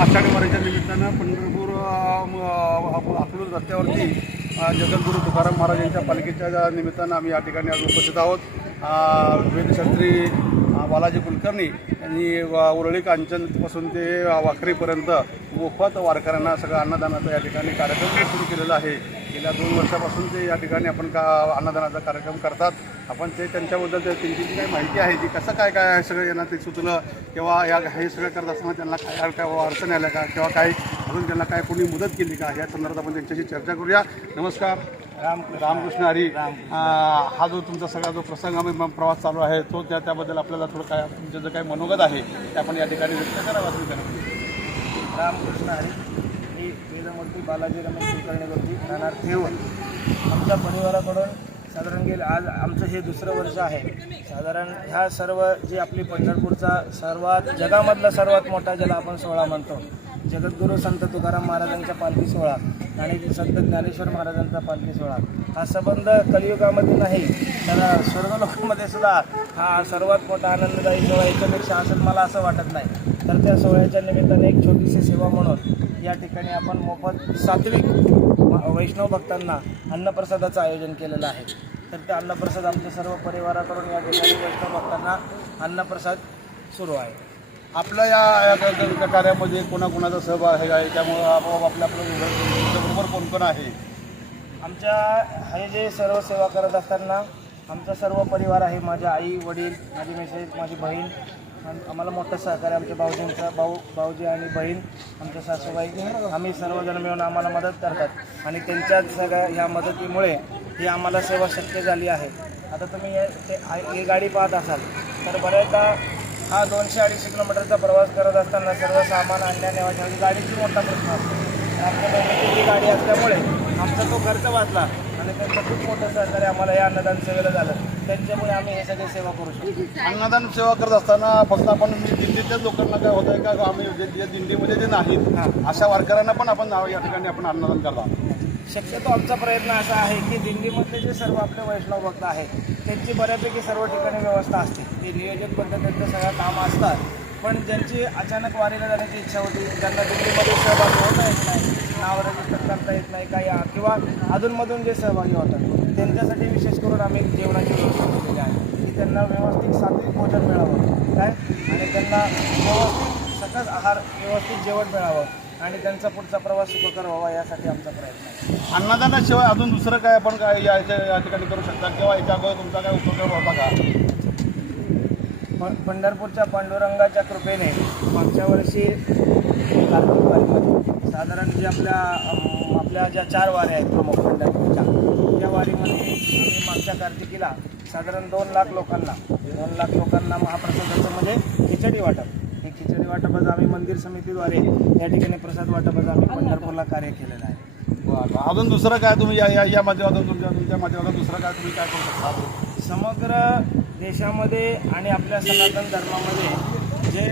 आषाढी वारीच्या निमित्तानं पंढरपूर अ, रस्त्यावरती अ, जगद्गुरू तुकाराम महाराज यांच्या पालखीच्या निमित्तानं आम्ही या ठिकाणी आज उपस्थित आहोत. वेदशास्त्री बालाजी कुलकर्णी यांनी उरळी कांचनपासून ते वाखरीपर्यंत मोफत वारकऱ्यांना सगळं अन्नदानाचा या ठिकाणी कार्यक्रम सुरू केलेला आहे. गेल्या दोन वर्षापासून ते या ठिकाणी आपण का अन्नदानाचा कार्यक्रम करतात. आपण ते त्यांच्याबद्दल त्यांची जी काही माहिती आहे ती कसं काय काय आहे सगळं यांना ते सुचलं किंवा या हे सगळं करत असताना त्यांना काय काय अडचण आल्या का? किंवा काही अजून त्यांना काय कोणी मदत केली का? या संदर्भात आपण त्यांच्याशी चर्चा करूया. नमस्कार. राम रामकृष्ण हरी हा जो तुमचा सगळा जो प्रसंग आम्ही म- प्रवास चालू आहे तो त्या त्याबद्दल आपल्याला थोडं काय तुमचं जे काही मनोगत आहे ते आपण या ठिकाणी व्यक्त करावं तुम्ही करा. रामकृष्ण हरी मी वेदमूर्ती बालाजी रमेश कुलकर्णीवरती राहणार ठेवून आमच्या परिवाराकडून साधारण गेलं आज आमचं हे दुसरं वर्ष आहे साधारण ह्या सर्व जे आपली पंढरपूरचा सर्वात जगामधला सर्वात मोठा ज्याला आपण सोहळा म्हणतो जगद्गुरू संत तुकाराम महाराजांच्या पालखी सोहळा आणि संत ज्ञानेश्वर महाराजांचा पालखी सोहळा. हा संबंध कलियुगामध्ये नाही तर स्वर्गलोकामध्ये सुद्धा हा सर्वात मोठा आनंददायी सोहळा याच्यापेक्षा असेल मला असं वाटत नाही. तर त्या सोहळ्याच्या निमित्ताने एक छोटीशी सेवा म्हणून या ठिकाणी आपण मोफत सात्विक म- वैष्णव भक्तांना अन्नप्रसादाचं आयोजन केलेलं आहे. तर त्या अन्नप्रसाद आमच्या सर्व परिवाराकडून या ठिकाणी वैष्णव भक्तांना अन्नप्रसाद सुरू आहे. आपल्या या या कार्यामध्ये कोणाकोणाचा सहभाग आहे त्यामुळं आपोआप आपल्या आपलं बरोबर कोण कोण आहे. आमच्या हे जे सर्व सेवा करत असताना आमचा सर्व परिवार आहे माझ्या आई वडील माझी मिसेस माझी बहीण आम्हाला मोठं सहकार्य आमच्या भाऊजींचा भाऊ भाऊजी आणि बहीण आमच्या सासूबाई आम्ही सर्वजण मिळून आम्हाला मदत करतात. आणि त्यांच्या सगळ्या ह्या मदतीमुळे ही आम्हाला सेवा शक्य झाली आहे. आता तुम्ही हे- ते ही गाडी पाहत असाल तर बऱ्याचदा हा दोनशे अडीचशे किलोमीटरचा प्रवास करत असताना सर्व सामान आणण्या नेवाच्या गाडीची मोठा प्रश्न असतो. आमच्या गाडी असल्यामुळे आमचा तो खर्च वाचला आणि त्यांचं खूप मोठं सहकार्य आम्हाला या अन्नदान सेवेला झालं. त्यांच्यामुळे आम्ही हे सगळे सेवा करू शकतो. अन्नदान सेवा करत असताना फक्त आपण दिंडीतल्याच लोकांना काय होत आहे का? आम्ही जे दिंडीमध्ये जे नाहीत अशा वारकऱ्यांना पण आपण या ठिकाणी आपण अन्नदान करतो शक्यतो आमचा प्रयत्न असा आहे की दिल्लीमधले जे सर्व आपले वैष्णव भक्त आहेत त्यांची बऱ्यापैकी सर्व ठिकाणी व्यवस्था असते. ते नियोजन पद्धतीचं सगळं कामं असतात पण ज्यांची अचानक वारीला जाण्याची इच्छा होती ज्यांना दिल्लीमध्ये सहभागी होता येत नाही नाव रजिस्टर करता येत नाही काही किंवा अधूनमधून जे सहभागी होतात त्यांच्यासाठी विशेष करून आम्ही जेवणाची व्यवस्था केलेली आहे. की त्यांना व्यवस्थित सात्विक भोजन मिळावं काय? आणि त्यांना व्यवस्थित सकस आहार व्यवस्थित जेवण मिळावं. आणि त्यांचा पुढचा प्रवास सुखकर व्हावा यासाठी आमचा प्रयत्न आहे. अन्नदानाशिवाय अजून दुसरं काय आपण काय या याच्या- या ठिकाणी करू शकता? किंवा याच्या अगोदर तुमचा काय उपक्रम होता का? प- पंढरपूरच्या पांडुरंगाच्या कृपेने मागच्या वर्षी कार्तिक वारीमध्ये साधारण जे आपल्या अम, आपल्या ज्या चार वाऱ्या आहेत प्रमुख पंढरपूरच्या त्या वारीमध्ये आम्ही मागच्या कार्तिकीला साधारण दोन लाख लोकांना दोन लाख लोकांना महाप्रसादाचं म्हणजे खिचडी वाटप हे खिचडी वाटपाचं आम्ही मंदिर समितीद्वारे या ठिकाणी प्रसाद वाटपाचं आम्ही पंढरपूरला कार्य केलेलं आहे. बरं. अजून दुसरं काय तुम्ही या या या माध्यमातून तुमच्या तुमच्या माध्यमातून दुसरं काय तुम्ही काय करू शकता? समग्र देशामध्ये आणि आपल्या सनातन धर्मामध्ये जे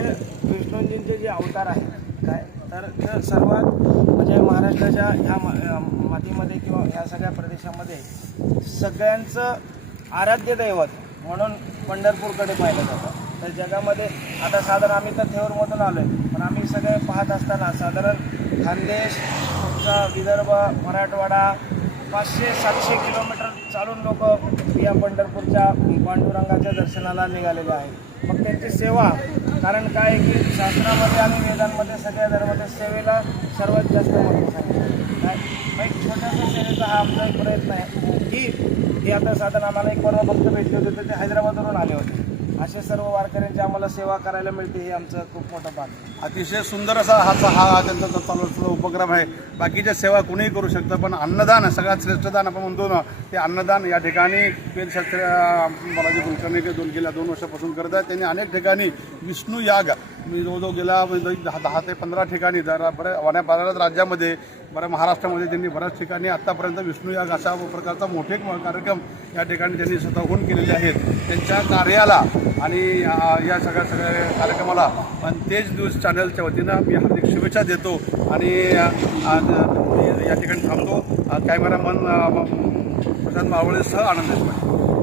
विष्णूंजींचे जे अवतार आहेत काय? तर सर्वात म्हणजे महाराष्ट्राच्या ह्या मातीमध्ये किंवा ह्या सगळ्या प्रदेशामध्ये सगळ्यांचं आराध्य दैवत म्हणून पंढरपूरकडे पाहिलं जातं. तर जगामध्ये आता साधारण आम्ही तर थेऊरमधून आलो आहे पण आम्ही सगळे पाहत असताना साधारण खानदेश तुमचा विदर्भ मराठवाडा पाचशे सातशे किलोमीटर चालून लोक या पंढरपूरच्या पांडुरंगाच्या दर्शनाला निघालेले आहेत मग त्यांची सेवा कारण काय आहे की शास्त्रामध्ये आणि वेदांमध्ये सगळ्या धर्माच्या सेवेला सर्वात जास्त महत्त्व सांगितलं काय मग एक छोट्याशा सेवेचा हा आमचा एक प्रयत्न आहे. की हे आता साधारण आम्हाला एक परवा भक्त भेटले होते तर ते हैदराबादवरून आले होते. असे सर्व वारकऱ्यांची आम्हाला सेवा करायला मिळते हे आमचं खूप मोठं भाग आहे. अतिशय सुंदर असा हा हा हा त्यांचा चालू असलेला उपक्रम आहे. बाकीच्या सेवा कुणीही करू शकतं पण अन्नदान सगळ्यात श्रेष्ठ दान आपण म्हणतो ना ते अन्नदान या ठिकाणी वेदशास्त्री अं, बालाजी कुलकर्णी दोन गेल्या दोन वर्षापासून करत आहेत. त्यांनी अनेक ठिकाणी विष्णू याग मी जवळजवळ गेल्या म्हणजे दहा दहा ते पंधरा ठिकाणी जरा बऱ्या बऱ्या बऱ्याच राज्यामध्ये बऱ्या महाराष्ट्रामध्ये त्यांनी बऱ्याच ठिकाणी आत्तापर्यंत विष्णू याग अशा प्रकारचा मोठे कार्यक्रम या ठिकाणी त्यांनी स्वतःहून केलेले आहेत. त्यांच्या कार्याला आणि या सगळ्या सगळ्या कार्यक्रमाला. पण तेज न्यूज चॅनलच्या वतीनं मी हार्दिक शुभेच्छा देतो आणि या ठिकाणी थांबतो. कॅमेरामन प्रशांत मावळेसह आनंद देशपांडे